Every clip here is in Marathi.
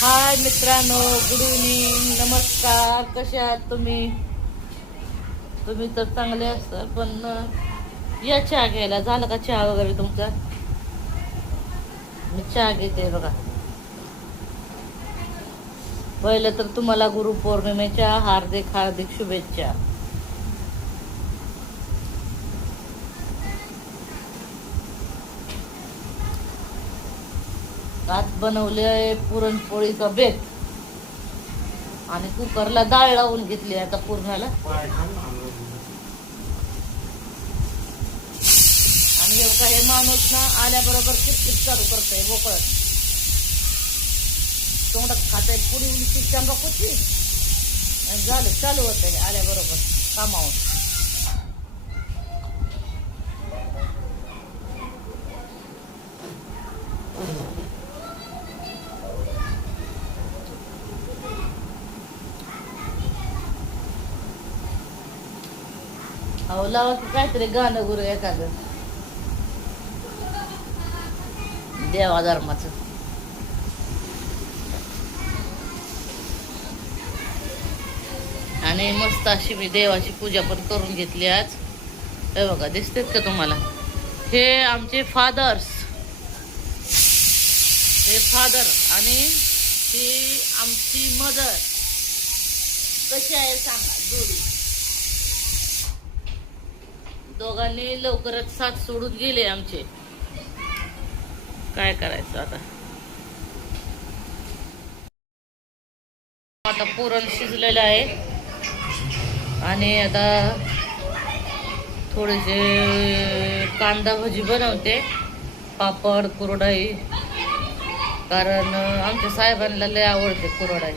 हाय मित्रांनो, गुड इव्हनिंग, नमस्कार. कसे आहात तुम्ही? तुम्ही तर चांगले असतात, पण या चहा घ्यायला. झालं का चहा वगैरे तुमचा? मी चहा घेते बघा. पहिलं तर तुम्हाला गुरुपौर्णिमेच्या हार्दिक हार्दिक शुभेच्छा. आज बनवले पुरणपोळीचा बेत आणि कुकरला डाळ लावून घेतली आता पूर्णाला. आणि हे माणूस ना आल्याबरोबर किटकिट चालू करतोय मोकळत. तोंडात खाताय पुडी उलटी चंबाकुची झालं चालू होत आल्याबरोबर कामावर. अहो लावा की काहीतरी गाणं गुरु एखादं देवा धर्माचं. आणि मस्त अशी मी देवाची पूजा पण करून घेतली आज. हे बघा, दिसतेत का तुम्हाला? हे आमचे फादर्स, हे फादर आणि ती आमची मदर. कशी आहे सांगा जोडी? दोघांनी लवकरच साथ सोडून गेले आमचे. काय करायचं आता? आता पुरण शिजलेलं आहे आणि आता थोडेसे कांदा भजी बनवते, पापड, कुरडई. कारण आमच्या साहेबांना लय आवडते कुरडई.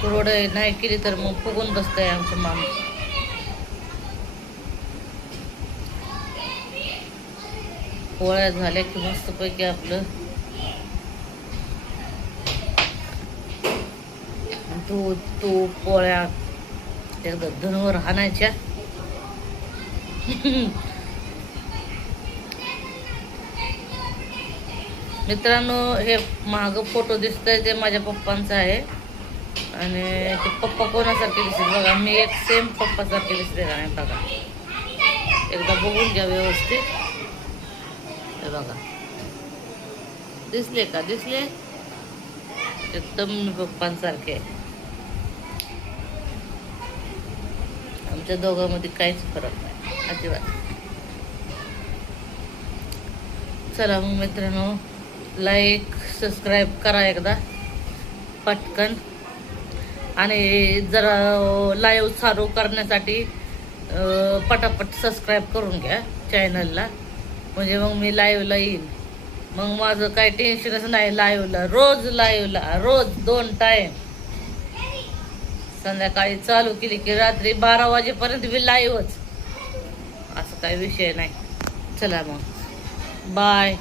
कुरडई नाही केली तर मग फुगून बसतंय आमचं माणूस. पोळ्या झाल्या की मस्तपैकी आपलं दूध तूप पोळ्या एकदा धनवर हाणायच्या. मित्रांनो, हे माग फोटो दिसतोय ते माझ्या पप्पांचा आहे. आणि ते पप्पा कोणासारखे दिसते बघा. मी एक सेम पप्पासारखे दिसते का नाही बघा. एकदा बघून घ्या व्यवस्थित. हे बघा, दिसले का? दिसले? एकदम मी पप्पांसारखे. आमच्या दोघांमध्ये काहीच फरक नाही अजिबात. चला मग मित्रांनो, लाईक सबस्क्राईब करा एकदा पटकन. आणि जरा लाईव्ह चालू करण्यासाठी पटापट सबस्क्राईब करून घ्या चॅनलला. म्हणजे मग मी लाईव्हला येईन. मग माझं काही टेन्शनच नाही. लाईव्हला रोज 2 टाइम संध्याकाळी चालू केली की रात्री 12 वाजेपर्यंत मी लाईव्हच. असं काही विषय नाही. चला मग, बाय.